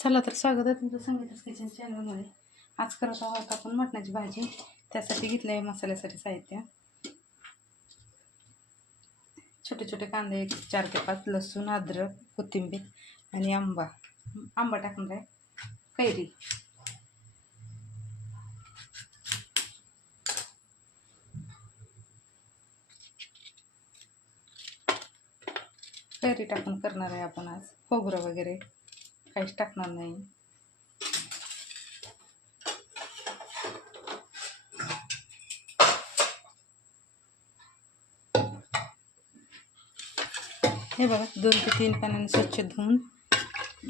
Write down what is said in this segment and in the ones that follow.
चला तर स्वागत आहे तुमचं संगीतच किचन चॅनलमध्ये आज करत आहोत आपण मटणाची भाजी. त्यासाठी घेतलं आहे मसाल्यासाठी साहित्य. छोटे छोटे कांदे एक चार ते पाच लसूण अद्रक कोथिंबीर आणि आंबा. आंबा टाकणार आहे. कैरी. कैरी टाकून करणार आहे आपण आज. खोबरं वगैरे. काहीच टाकणार नाही. हे बघा दोन ते तीन पाण्याने स्वच्छ धुवून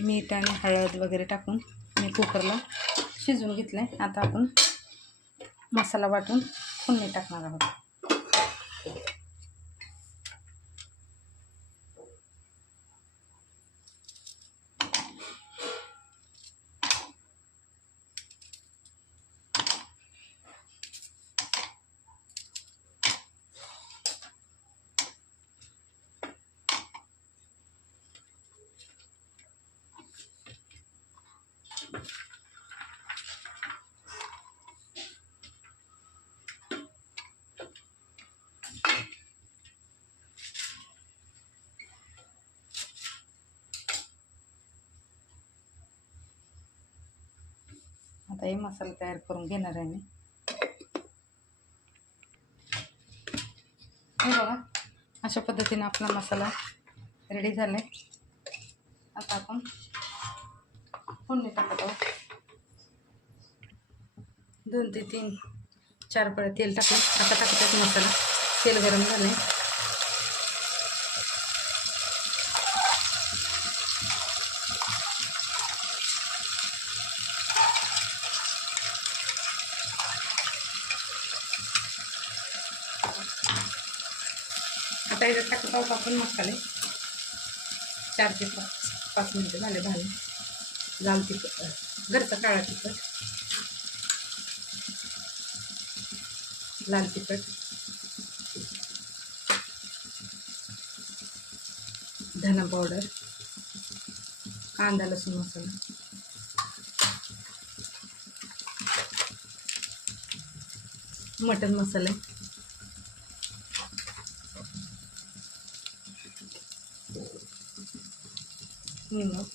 मीठ आणि हळद वगैरे टाकून मी कुकरला शिजवून घेतलं आहे आता आपण मसाला वाटून फोडणी टाकणार आहोत. आता हे मसाला तयार करून घेणार आहे मी. हे बघा अशा पद्धतीने आपला मसाला रेडी झाला आहे आता आपण फोडणी टाकत आहोत. दोन ते तीन चार पळ्या तेल टाकून आता टाकतात मसाला तेल गरम झालं आहे आता याच्यात टाकत आहोत आपण मसाले. चार ते पाच पाच मिनटं झाले भाले लाल तिखट घरचा काळा तिखट. लाल तिखट. धना पावडर. कांदा लसूण मसाला. मटन मसाले. निमक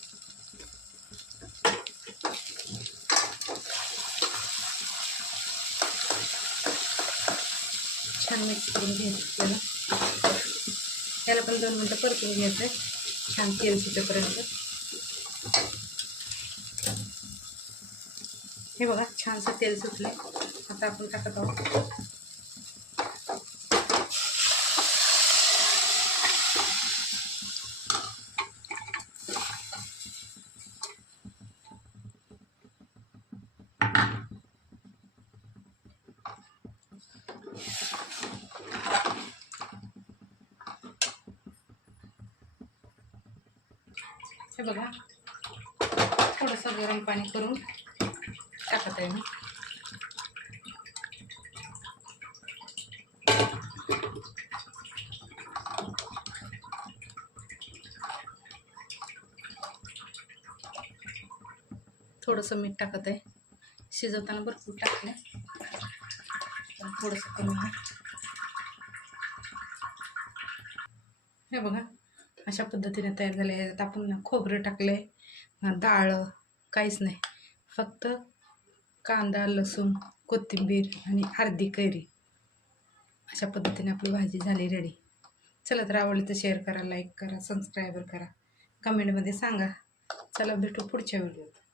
छान मिक्स करून घ्यायचं आपल्याला त्याला पण दोन मिनटं परतून घ्यायचं आहे छान तेल सुटेपर्यंत. हे बघा छानसं तेल सुटलं आता आपण टाकत आहोत. हे बघा. थोडंसं गरम पाणी करून टाकत आहे मी. थोडंसं मीठ टाकत आहे. शिजवताना भरपूर टाकलं पण थोडंसं कमी हे बघा अशा पद्धतीने तयार झाले आहे याच्यात आपण खोबरं टाकले डाळ काहीच नाही. फक्त कांदा लसूण कोथिंबीर आणि अर्धी कैरी. अशा पद्धतीने आपली भाजी झाली रेडी चला तर आवडली तर शेअर करा लाईक करा सबस्क्राईबर करा. कमेंटमध्ये सांगा. चला भेटू पुढच्या व्हिडिओत